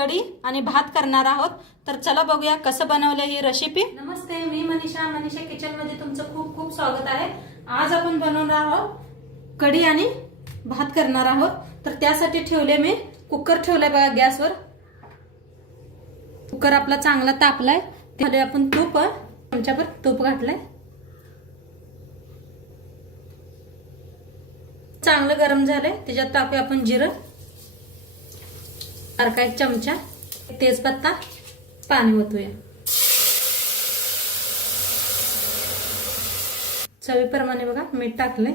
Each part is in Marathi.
कढी आणि भात करणार आहोत. तर चला बघूया कसं बनवलं ही रेसिपी नमस्ते मी मनीषा. मनीषा किचनमध्ये तुमचं खूप खूप स्वागत आहे. आज आपण बनवणार आहोत कढी आणि भात करणार आहोत. तर त्यासाठी ठेवले मी कुकर ठेवलाय बघा गॅसवर. कुकर आपला चांगला तापलाय. त्यामध्ये आपण तूप तुमच्यावर तूप घातलंय. चांगलं गरम झालंय. त्याच्यात टाकूया आपण जिरं. सारखा एक चमचा? तेजपत्ता? पाणी ओतूया. चवीप्रमाणे बघा मीठ टाकले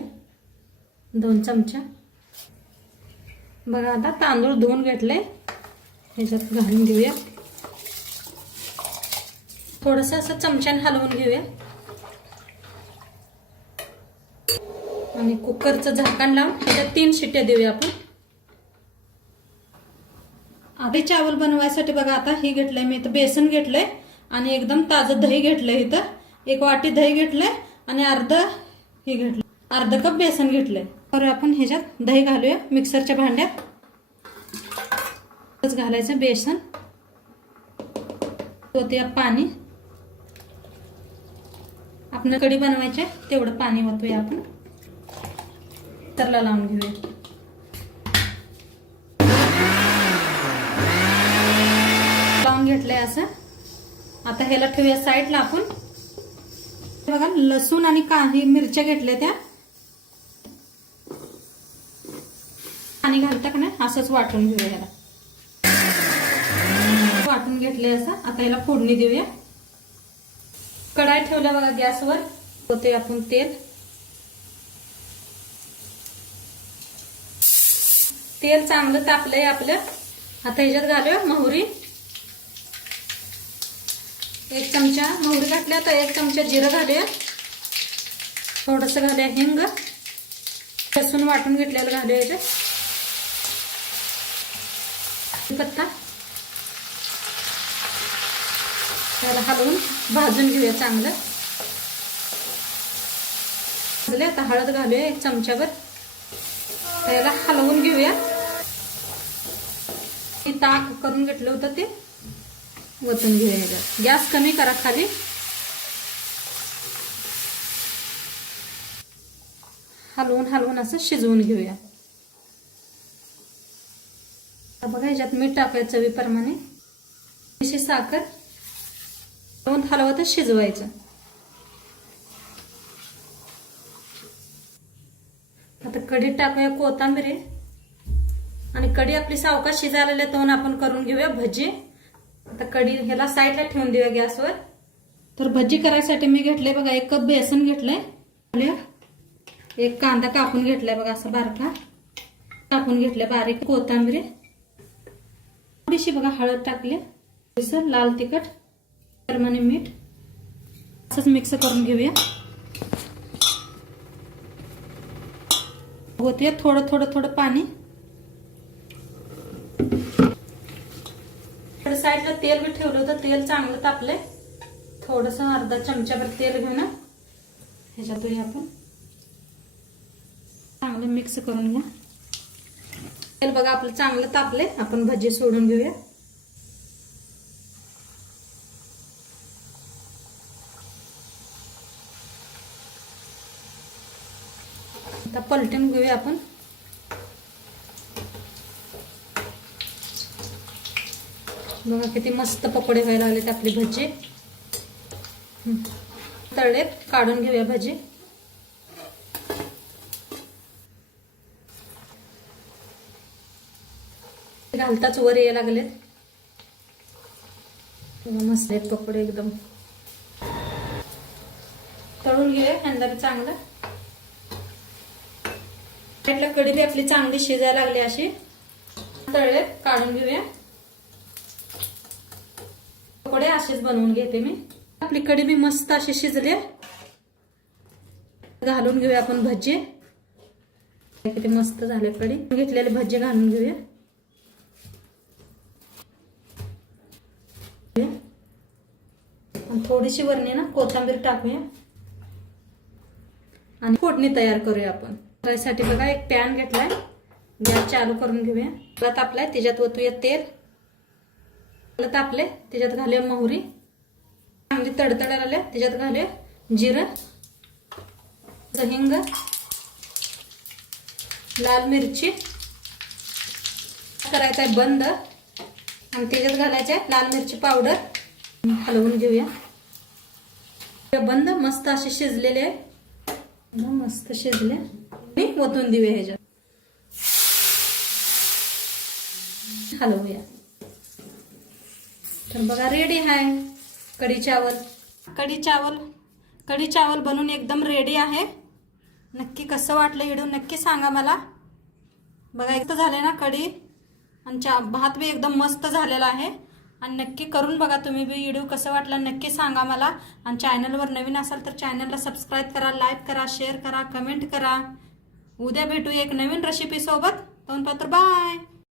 दोन चमचा. बघा आता तांदूळ धुवून घेतले ह्याच्यात घालून घेऊया. थोडस असं चमच्याने हलवून घेऊया. आणि कुकरचं झाकण लावून त्याच्यात तीन शिट्ट्या देऊया आपण. आधी चावल बनवायसाठी बघा आता हे घेतलंय मी इथं बेसन घेतलंय आणि एकदम ताजं दही घेतलंय इथं. एक वाटी दही घेतलंय आणि अर्ध हे घेतलं अर्ध कप बेसन घेतलंय. तर आपण ह्याच्यात दही घालूया मिक्सरच्या भांड्यात. घालायचं बेसन. ओतूया पाणी. आपण कढी बनवायचे तेवढं पाणी ओतूया आपण. तरला लावून घेऊया लावून घेतलंय असं आता ह्याला ठेवूया साईडला आपण. बघा लसूण आणि काही मिरच्या घेतल्या त्या. पाणी घालता का नाही? असंच वाटून घेऊया ह्याला. वाटून घेतले असं. आता याला फोडणी देऊया. कढाई ठेवल्या बघा गॅसवर. होते आपण तेल. तेल चांगलं तापलंय आपलं. आता ह्याच्यात घालूया मोहरी. एक चमचा मोहरी घातल्या तर एक चमचा जिरं घालूया थोडंसं घालूया हिंग. लसूण वाटून घेतलेलं घालूया याच्यात पत्ता त्याला हलवून भाजून घेऊया चांगलं. भाजले आता हळद घालूया एक चमच्यावर त्याला हलवून घेऊया. ते ताक करून घेतलं होतं ते. वतून घेऊया गॅस कमी करा खाली. हलवून हलवून असं शिजवून घेऊया. बघा ह्याच्यात मीठ टाकूया चवीप्रमाणे. थोडीशी साखर. हलवून हलवतच शिजवायचं. आता कढीत टाकूया कोथंबीर आणि कढी आपली सावकाश शिजायला तोंड आपण करून घेऊया. भजी. आता कढी ह्याला साईडला ठेवून देऊया गॅसवर. तर भजी करायसाठी मी घेतले बघा एक कप बेसन घेतलंय. एक कांदा कापून घेतलाय बघा असं बारका. कापून घेतलाय बारीक कोथांबरी. थोडीशी बघा हळद टाकली. लाल तिखट प्रमाणे मीठ. असंच मिक्स करून घेऊया. होते थोडं थोडं थोडं पाणी. साईडला तेल बी ठेवलं होतं तेल चांगलं तापलंय. थोडस अर्धा चमच्याभर तेल घेऊ ना ह्याच्यातून आपण चांगलं मिक्स करून घ्या. तेल बघा आपलं चांगलं तापलंय. आपण भजी सोडून घेऊया. आता पलटून घेऊया आपण. बघा किती मस्त पकोडे व्हायला लागलेत आपली भजी. तळलेत काढून घेऊया भजी. घालताच वर यायला लागलेत मस्त आहेत पकोडे एकदम. तळून घेऊया अंदर चांगला. साईडला कढी बी आपली चांगली शिजायला लागली अशी. तळले काढून घेऊया. पकोडे असेच बनवून घेते मी. आपली कढी बी मस्त अशी शिजली घालून घेऊया आपण भजी. किती मस्त झाले कढी. घेतलेले भजी घालून घेऊया. थोडीशी वरणी ना कोथिंबीर टाकूया. आणि फोडणी तयार करूया आपण. त्यासाठी बघा एक पॅन घेतलाय. गॅस चालू करून घेऊया. परत आपलाय त्याच्यात ओतूया तेल. तापले त्याच्यात घालूया मोहरी. चांगली तडतडायला आल्या त्याच्यात घालूया जिरं हिंग लाल मिरची. करायचं आहे बंद. आणि त्याच्यात घालायचं आहे लाल मिरची पावडर. हलवून घेऊया. बंद मस्त असे शिजलेले आहे मस्त शिजले. आणि ओतून देऊया ह्याच्यात. हलवूया. तर बघा रेडी आहे कढी चावल. कढी चावल. कढी चावल बनून एकदम रेडी आहे. नक्की कसं वाटलं व्हिडिओ नक्की सांगा मला. बघा एक तर झाले ना कढी. आणि चा भात बी एकदम मस्त झालेला आहे. आणि नक्की करून बघा तुम्ही बी व्हिडिओ कसं वाटला नक्की सांगा मला. आणि चॅनलवर नवीन असाल तर चॅनलला सबस्क्राईब करा लाईक करा शेअर करा कमेंट करा. उद्या भेटू एक नवीन रेसिपीसोबत सोबत. पात्र बाय